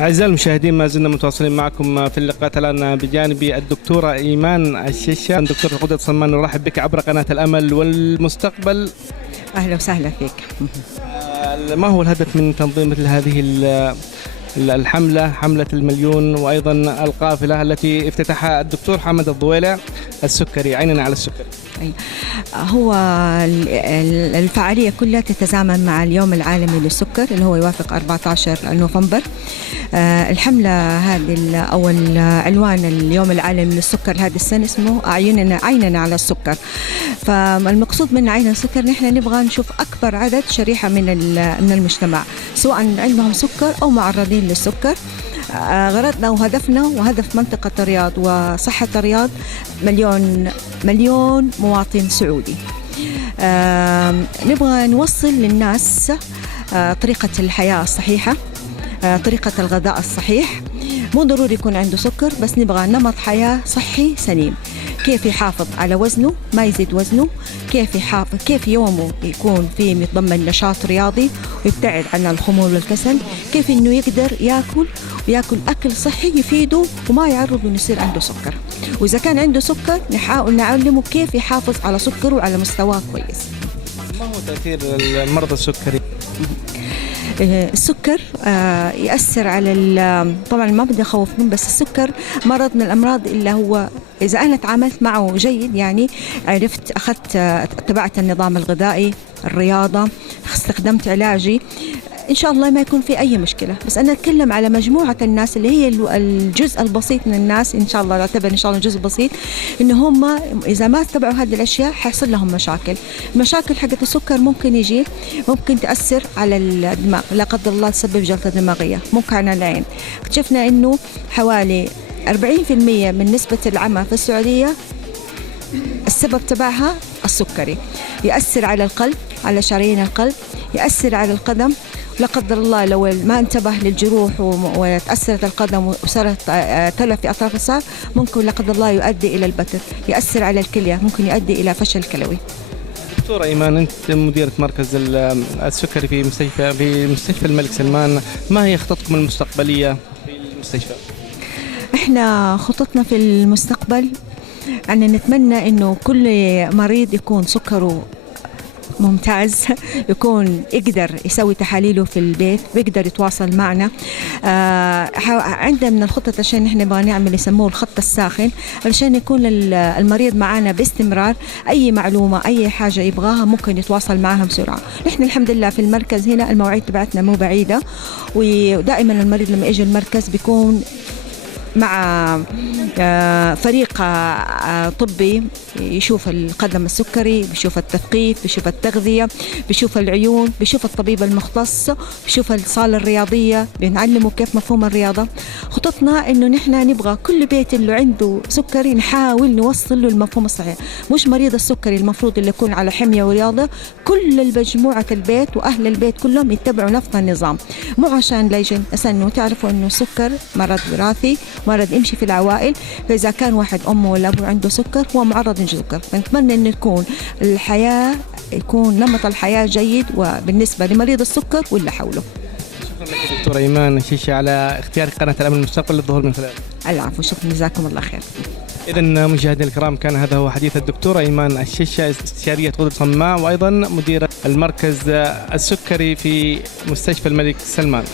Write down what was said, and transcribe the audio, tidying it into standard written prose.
أعزائي المشاهدين، ما زلنا متواصلين معكم في اللقاءات. الآن بجانبي الدكتورة إيمان الشيشة، دكتورة قدرة صممان، نرحب بك عبر قناة الأمل والمستقبل. أهلا وسهلا فيك. ما هو الهدف من تنظيم مثل هذه الحملة، حملة المليون، وأيضا القافلة التي افتتحها الدكتور حامد الضويلع السكري؟ عيننا على السكري. هو الفعالية كلها تتزامن مع اليوم العالمي للسكر اللي هو يوافق 14 نوفمبر. الحملة هذه أو عنوان اليوم العالمي للسكر هذه السنة اسمه عيننا على السكر. فالمقصود من عيننا السكر نحن نبغى نشوف أكبر عدد شريحة من المجتمع، سواء عندهم سكر أو معرضين للسكر. غرضنا وهدفنا وهدف منطقة الرياض وصحة الرياض مليون مواطن سعودي. نبغى نوصل للناس طريقة الحياة الصحيحة، طريقة الغذاء الصحيح. مو ضروري يكون عنده سكر، بس نبغى نمط حياة صحي سليم. كيف يحافظ على وزنه ما يزيد وزنه، كيف يومه يكون فيه متضمن نشاط رياضي ويبتعد عن الخمول والكسل، كيف انه يقدر ياكل اكل صحي يفيده وما يعرض انه يصير عنده سكر. واذا كان عنده سكر نحاول نعلمه كيف يحافظ على سكره وعلى مستواه كويس. ما هو تأثير المرضى السكري؟ السكر يأثر على طبعا ما بدي أخوفهم، بس السكر مرض من الأمراض اللي هو إذا أنا تعاملت معه جيد، يعني عرفت اتبعت النظام الغذائي، الرياضة، استخدمت علاجي، إن شاء الله ما يكون في أي مشكلة. بس أنا أتكلم على مجموعة الناس اللي هي الجزء البسيط من الناس، إن شاء الله نعتبر إن شاء الله جزء بسيط، إن هم إذا ما اتبعوا هذه الأشياء حيصل لهم مشاكل. المشاكل حقت السكر ممكن تأثر على الدماغ، لا قدر الله تسبب جلطة دماغية، ممكن على العين. اكتشفنا إنه حوالي 40% من نسبة العمى في السعودية السبب تبعها السكري. يأثر على القلب، على شرايين القلب، يأثر على القدم. لا قدر الله لو ما انتبه للجروح وتأثرت القدم وصارت تلف في أطراف الساق، ممكن لا قدر الله يؤدي إلى البتر. يأثر على الكلية، ممكن يؤدي إلى فشل كلوي. دكتورة إيمان، أنت مديرة مركز السكري في مستشفى الملك سلمان، ما هي خططكم المستقبلية في المستشفى؟ إحنا خططنا في المستقبل أن نتمنى إنه كل مريض يكون سكره ممتاز، يكون يقدر يسوي تحاليله في البيت ويقدر يتواصل معنا. عندنا من الخطط عشان نحن نبغى نعمل يسموه الخط الساخن، علشان يكون المريض معنا باستمرار. أي معلومة أي حاجة يبغاها ممكن يتواصل معها بسرعة. نحن الحمد لله في المركز هنا المواعيد تبعتنا مو بعيدة، ودائما المريض لما يجي المركز بيكون مع فريق طبي يشوف القدم السكري، بيشوف التثقيف، بيشوف التغذية، بيشوف العيون، بيشوف الطبيب المختص، بيشوف الصالة الرياضية، بنعلمه كيف مفهوم الرياضة. خططنا إنه نحن نبغى كل بيت اللي عنده سكري نحاول نوصل له المفهوم الصحيح. مش مريض السكري المفروض اللي يكون على حمية ورياضة، كل المجموعة البيت وأهل البيت كلهم يتبعوا نفس النظام. مو عشان لا يجن إنه تعرفوا إنه السكر مرض وراثي، مرض يمشي في العوائل، فإذا كان واحد أمه ولا أبوه عنده سكر هو معرض للسكر. فنتمنى إنه يكون نمط الحياة جيد وبالنسبة لمريض السكر واللي حوله. شكرا لك دكتورة إيمان الشيشة على اختيار قناة الأمل المستقبل للظهور من خلاله. العفو، شكرا، جزاكم الله خير. إذن مشاهدينا الكرام، كان هذا هو حديث الدكتورة إيمان الشيشة، استشارية قدرة صماء وأيضا مديرة المركز السكري في مستشفى الملك سلمان.